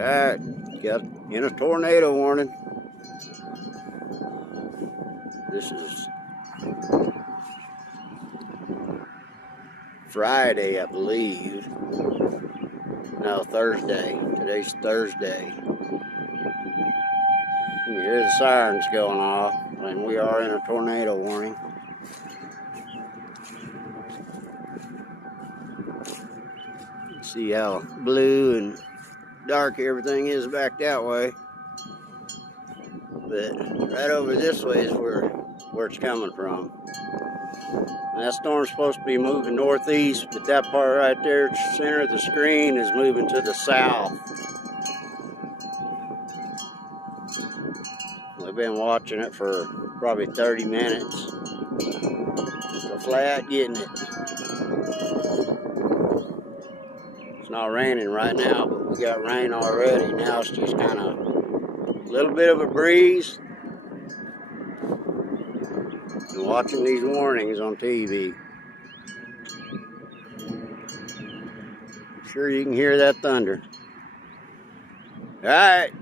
Alright, got in a tornado warning. This is Friday, I believe. No, Thursday. Today's Thursday. You hear the sirens going off, and we are in a tornado warning. See how blue and dark everything is back that way. But right over this way is where it's coming from. And that storm's supposed to be moving northeast, but that part right there, center of the screen, is moving to the south. We've been watching it for probably 30 minutes. Just a flat getting it. It's not raining right now, but we got rain already. Now it's just kind of a little bit of a breeze. And watching these warnings on TV. I'm sure you can hear that thunder. Alright.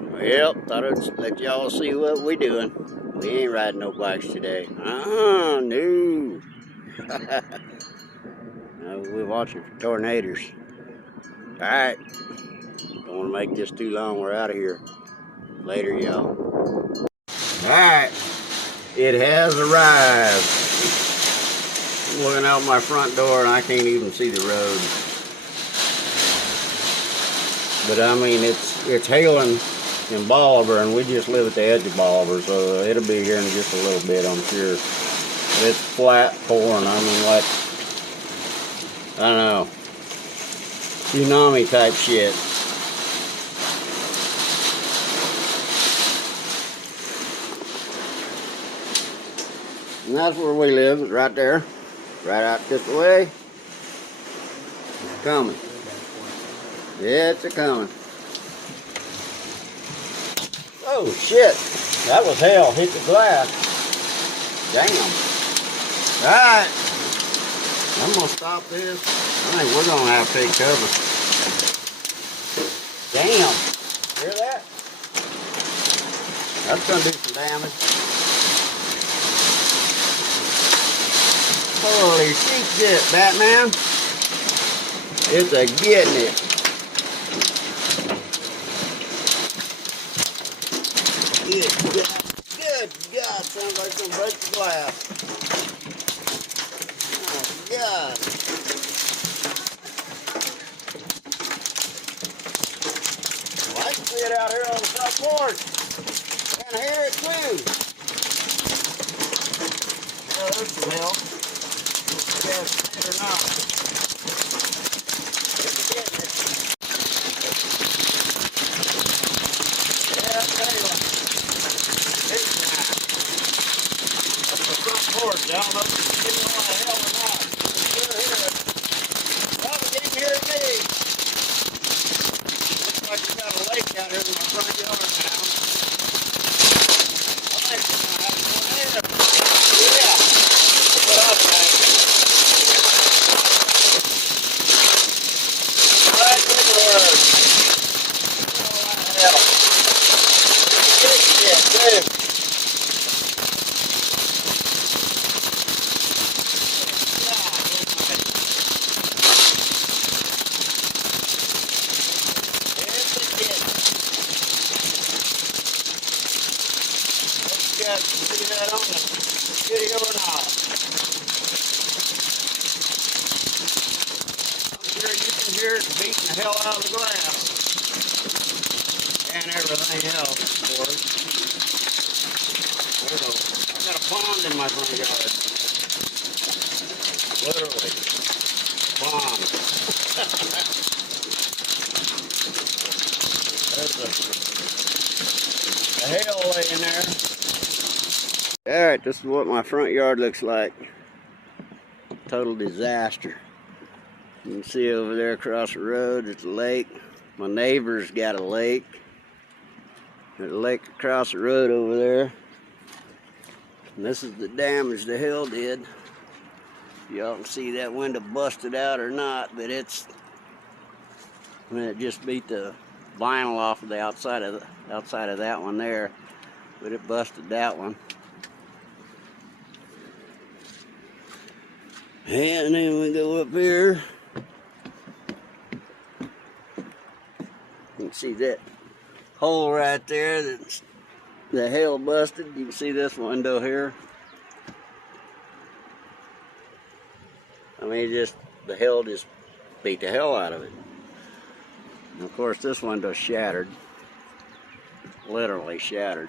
Well, thought I'd let y'all see what we doing. We ain't riding no bikes today. No. No, we're watching for tornadoes. Alright. Don't want to make this too long. We're out of here. Later, y'all. Alright. It has arrived. I'm looking out my front door and I can't even see the road. But I mean, it's hailing in Bolivar, and we just live at the edge of Bolivar, so it'll be here in just a little bit, I'm sure. But it's flat pouring. I mean, like, I don't know, tsunami type shit. And that's where we live, right there, right out this way. It's coming. It's a-coming. Oh shit, that was hell, hit the glass. Damn. Alright, I'm gonna stop this. I think we're gonna have to take cover. Damn, hear that? That's gonna do some damage. Holy shit, Batman. It's a getting it. Good God, sounds like it's gonna break the glass. Oh God. Well, I can see it out here on the front porch. I can hear it too. Oh, there's some help. Yeah, it's it or not. It's getting it. Yeah, I'm telling you. That's the front porch. I don't know if it's getting on the hell or not. You can sure hear it. Well, it didn't hear me. Looks like we got a lake out here in my front yard now. I think we're going to have a tornado. Yeah. That's what I think. Right to the word. Oh, hell. Good shit, too. See that on the video or not? I'm sure you can hear it beating the hell out of the glass. And everything else, of course. I got a pond in my front yard. Literally. Pond. There's a hail laying there. Alright, this is what my front yard looks like. Total disaster. You can see over there across the road, it's a lake. My neighbor's got a lake. There's a lake across the road over there. And this is the damage the hail did. Y'all can see that window busted out or not, but it's, I mean, it just beat the vinyl off of the outside of that one there, but it busted that one. And then we go up here. You can see that hole right there that's the hail busted. You can see this window here. I mean, the hail just beat the hell out of it. And of course, this window's shattered. Literally shattered.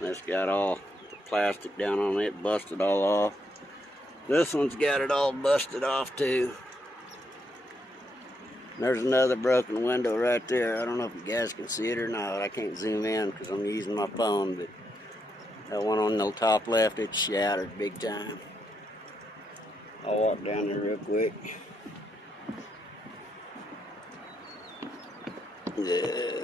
It's got all the plastic down on it, busted all off. This one's got it all busted off too. There's another broken window right there. I don't know if you guys can see it or not. I can't zoom in because I'm using my phone, but that one on the top left, it's shattered big time. I'll walk down there real quick. Yeah.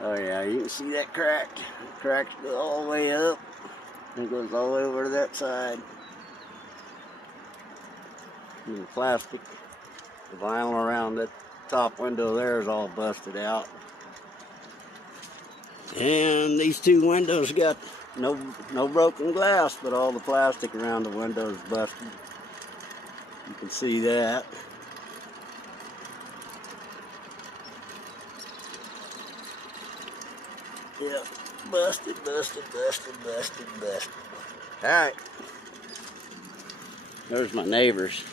Oh yeah, you can see that crack. The cracks go all the way up and it goes all the way over to that side. And the plastic, the vinyl around that top window there is all busted out. And these two windows got no broken glass, but all the plastic around the window is busted. You can see that. Yep, busted. Alright. There's my neighbors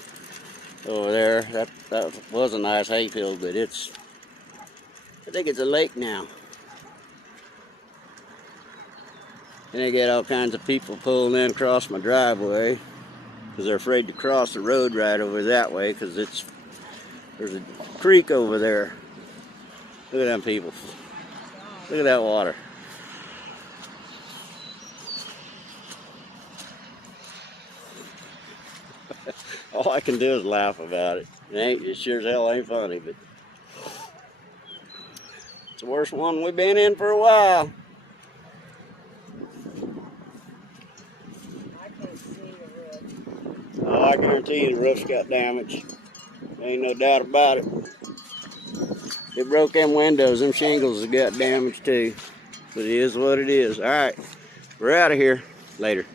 over there. That was a nice hayfield, but I think it's a lake now. And they get all kinds of people pulling in across my driveway because they're afraid to cross the road right over that way because there's a creek over there. Look at them people. Look at that water. All I can do is laugh about it. It sure as hell ain't funny, but it's the worst one we've been in for a while. Oh, I guarantee you the roof's got damage. Ain't no doubt about it. It broke them windows. Them shingles have got damaged too. But it is what it is. Alright, we're out of here. Later.